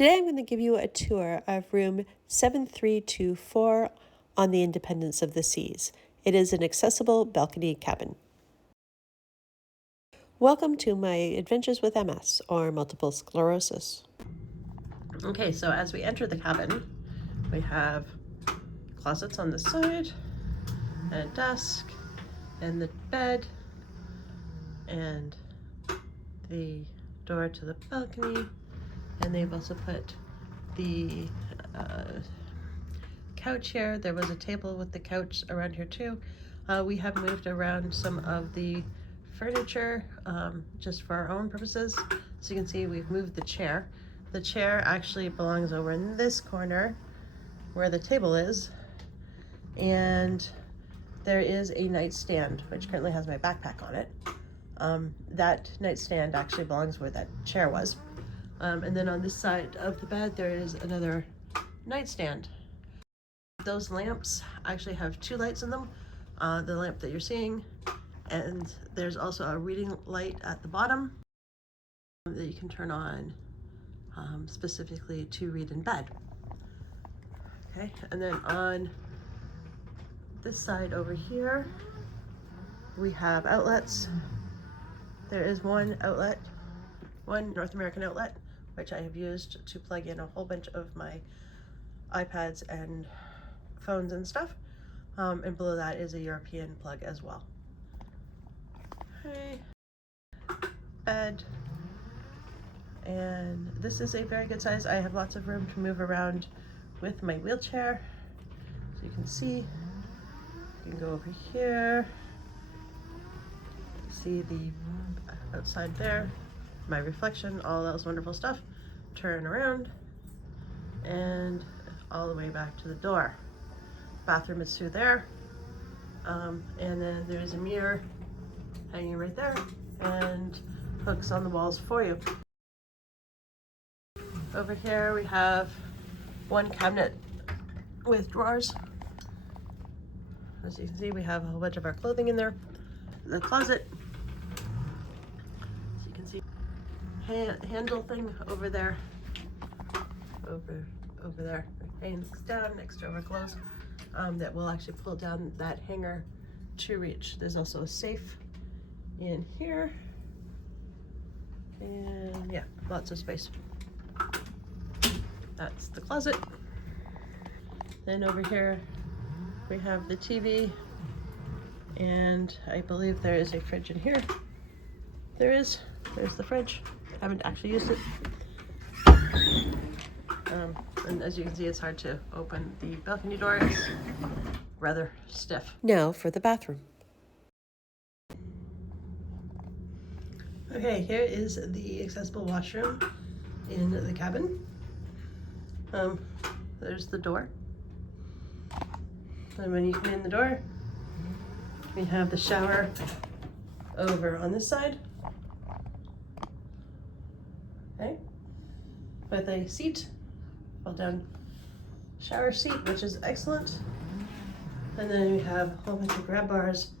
Today I'm going to give you a tour of room 7324 on the Independence of the Seas. It is an accessible balcony cabin. Welcome to my adventures with MS, or multiple sclerosis. Okay, so as we enter the cabin, we have closets on the side, and a desk, and the bed, and the door to the balcony, and they've also put the couch here. There was a table with the couch around here too. We have moved around some of the furniture just for our own purposes. So you can see we've moved the chair. The chair actually belongs over in this corner where the table is, and there is a nightstand which currently has my backpack on it. That nightstand actually belongs where that chair was. And then on this side of the bed there is another nightstand. Those lamps actually have two lights in them, the lamp that you're seeing, and there's also a reading light at the bottom that you can turn on specifically to read in bed. Okay, and then on this side over here we have outlets. There is one outlet, one North American outlet, which I have used to plug in a whole bunch of my iPads and phones and stuff, and below that is a European plug as well. Okay, bed, and this is a very good size. I have lots of room to move around with my wheelchair. So you can see, you can go over here, see the outside there, my reflection, all those wonderful stuff. Turn around and all the way back to the door. Bathroom is through there, and then there's a mirror hanging right there and hooks on the walls for you. Over here we have one cabinet with drawers. As you can see, we have a whole bunch of our clothing in there. The closet, as you can see, handle thing over there, over there, hangs down next to our clothes, that will actually pull down that hanger to reach. There's also a safe in here, and yeah, lots of space. That's the closet. Then over here we have the TV, and I believe there is a fridge in here. There's the fridge. I haven't actually used it. And as you can see, it's hard to open the balcony door. It's rather stiff. Now for the bathroom. Okay, here is the accessible washroom in the cabin. There's the door. And when you come in the door, we have the shower over on this side. Okay, with a seat, well done, shower seat, which is excellent. And then we have a whole bunch of grab bars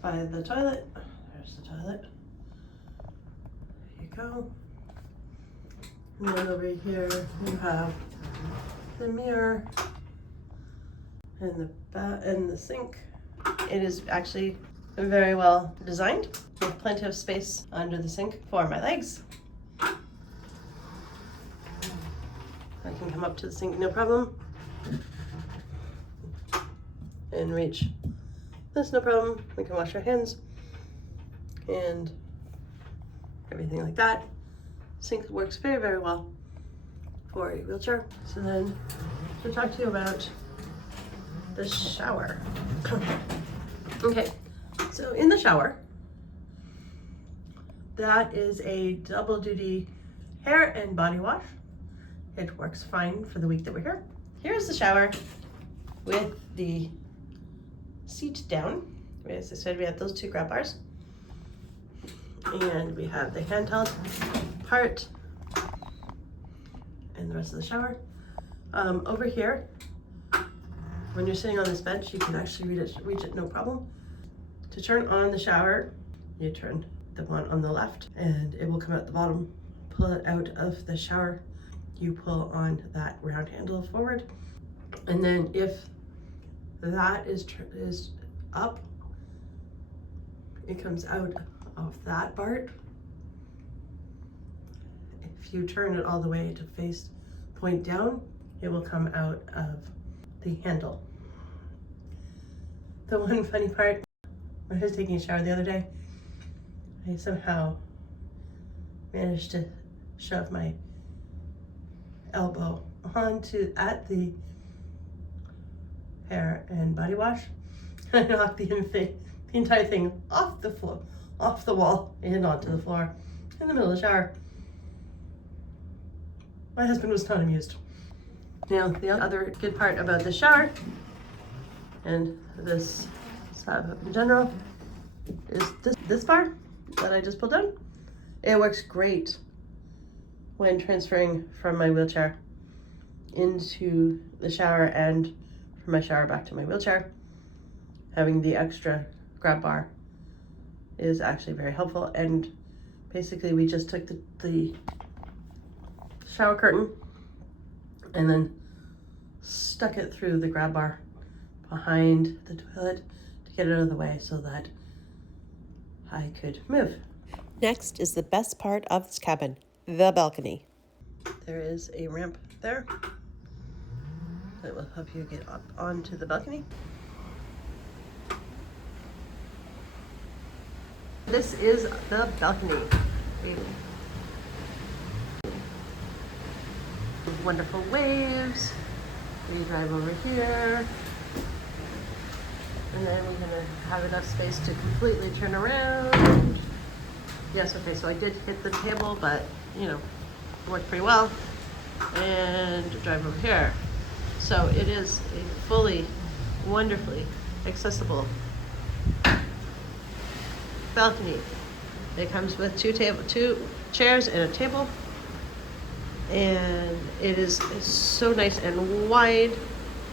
by the toilet. There's the toilet. There you go. And then over here you have the mirror and the sink. It is actually very well designed, with plenty of space under the sink for my legs. I can come up to the sink no problem and reach this no problem. We can wash our hands and everything like that. Sink works very, very well for a wheelchair. So then to talk to you about the shower. Okay, so in the shower, that is a double duty hair and body wash. It works fine for the week that we're here. Here's the shower with the seat down. As I said, we have those two grab bars. And we have the handheld part and the rest of the shower. Over here, when you're sitting on this bench, you can actually reach it no problem. To turn on the shower, you turn the one on the left and it will come out the bottom. Pull it out of the shower you pull on that round handle forward. And then if that is up, it comes out of that part. If you turn it all the way to face point down, it will come out of the handle. The one funny part, when I was taking a shower the other day, I somehow managed to shove my elbow at the hair and body wash. I knocked the entire thing off the floor, off the wall, and onto the floor in the middle of the shower. My husband was not amused. Now, the other good part about the shower and this setup in general is this bar that I just pulled down. It works great when transferring from my wheelchair into the shower and from my shower back to my wheelchair. Having the extra grab bar is actually very helpful. And basically we just took the shower curtain and then stuck it through the grab bar behind the toilet to get it out of the way so that I could move. Next is the best part of this cabin, the balcony. There is a ramp there that will help you get up onto the balcony. This is the balcony. Wonderful waves. We drive over here. And then we're gonna have enough space to completely turn around. Yes, okay, so I did hit the table, but you know, it worked pretty well. And drive over here. So it is a fully, wonderfully accessible balcony. It comes with two chairs and a table. And it's so nice and wide.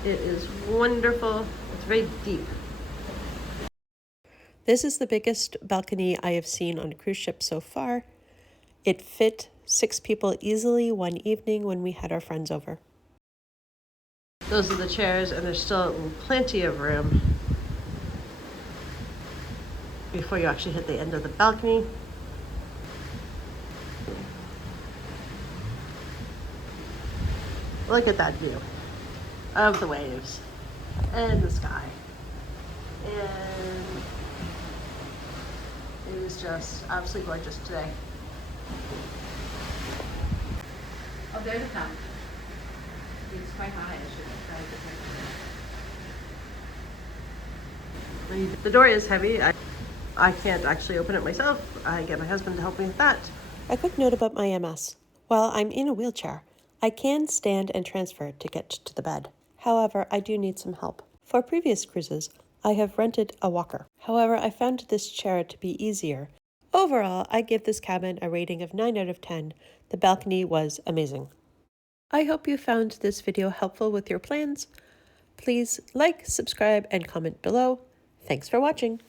It is wonderful. It's very deep. This is the biggest balcony I have seen on a cruise ship so far. It fit 6 people easily one evening when we had our friends over. Those are the chairs, and there's still plenty of room before you actually hit the end of the balcony. Look at that view of the waves and the sky. And it is just absolutely gorgeous today. Oh, there's a pump. It's quite high. I should try to The door is heavy. I can't actually open it myself. I get my husband to help me with that. A quick note about my MS. While I'm in a wheelchair, I can stand and transfer to get to the bed. However, I do need some help. For previous cruises, I have rented a walker. However, I found this chair to be easier. Overall, I give this cabin a rating of 9 out of 10. The balcony was amazing. I hope you found this video helpful with your plans. Please like, subscribe, and comment below. Thanks for watching.